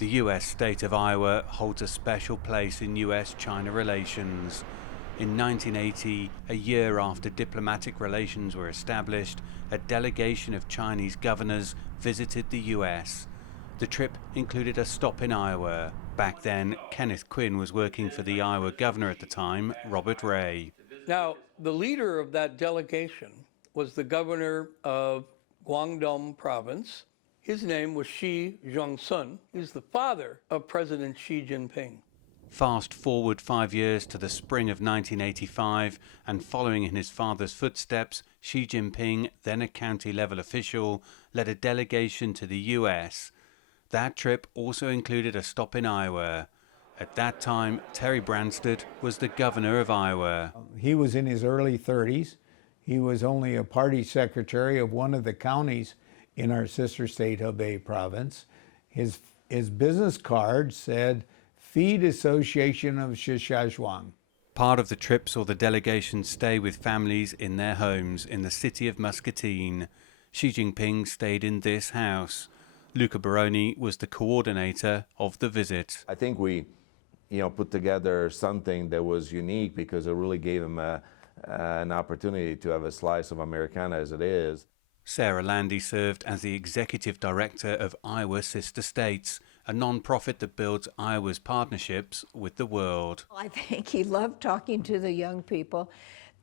The US state of Iowa holds a special place in US-China relations. In 1980, a year after diplomatic relations were established, a delegation of Chinese governors visited the US. The trip included a stop in Iowa. Back then, Kenneth Quinn was working for the Iowa governor at the time, Robert Ray. Now, the leader of that delegation was the governor of Guangdong province. His name was Xi Jinping. He's the father of President Xi Jinping. Fast forward 5 years to the spring of 1985, and following in his father's footsteps, Xi Jinping, then a county-level official, led a delegation to the US. That trip also included a stop in Iowa. At that time, Terry Branstad was the governor of Iowa. He was in his early 30s. He was only a party secretary of one of the counties in our sister state, Hebei province. His business card said, Feed Association of Saskatchewan. Part of the trip saw the delegation stay with families in their homes in the city of Muscatine. Xi Jinping stayed in this house. Luca Baroni was the coordinator of the visit. I think we put together something that was unique because it really gave him an opportunity to have a slice of Americana as it is. Sarah Landy served as the executive director of Iowa Sister States, a non-profit that builds Iowa's partnerships with the world. I think he loved talking to the young people.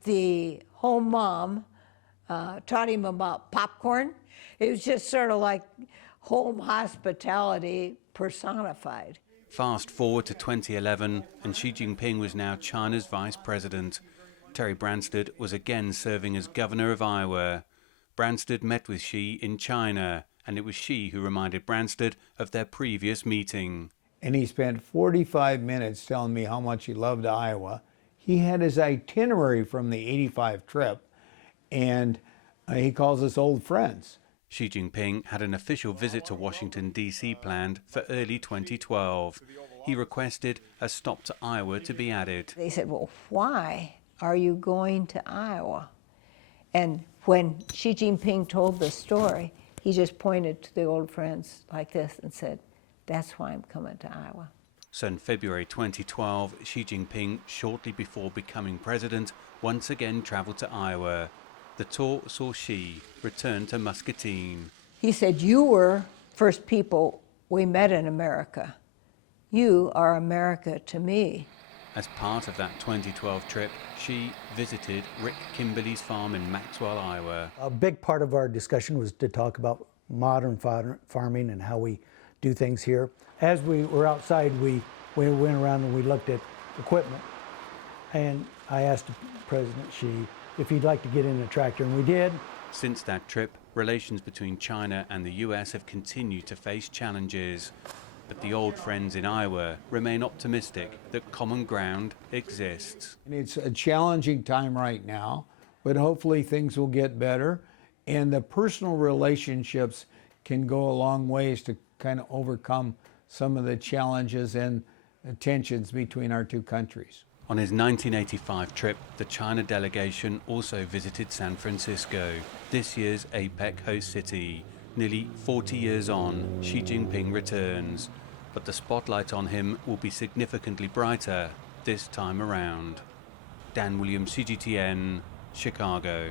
The home mom taught him about popcorn. It was just sort of like home hospitality personified. Fast forward to 2011, and Xi Jinping was now China's vice president. Terry Branstad was again serving as governor of Iowa. Branstad met with Xi in China, and it was Xi who reminded Branstad of their previous meeting. And he spent 45 minutes telling me how much he loved Iowa. He had his itinerary from the '85 trip, and he calls us old friends. Xi Jinping had an official visit to Washington, D.C. planned for early 2012. He requested a stop to Iowa to be added. They said, well, why are you going to Iowa? And when Xi Jinping told the story, he just pointed to the old friends like this and said, that's why I'm coming to Iowa. So in February 2012, Xi Jinping, shortly before becoming president, once again traveled to Iowa. The tour saw Xi return to Muscatine. He said, you were first people we met in America. You are America to me. As part of that 2012 trip, Xi visited Rick Kimberly's farm in Maxwell, Iowa. A big part of our discussion was to talk about modern farming and how we do things here. As we were outside, we went around and we looked at equipment. And I asked President Xi if he'd like to get in a tractor, and we did. Since that trip, relations between China and the US have continued to face challenges. But the old friends in Iowa remain optimistic that common ground exists. And it's a challenging time right now, but hopefully things will get better, and the personal relationships can go a long ways to kind of overcome some of the challenges and tensions between our two countries. On his 1985 trip, the China delegation also visited San Francisco, this year's APEC host city. Nearly 40 years on, Xi Jinping returns, but the spotlight on him will be significantly brighter this time around. Dan Williams, CGTN, Chicago.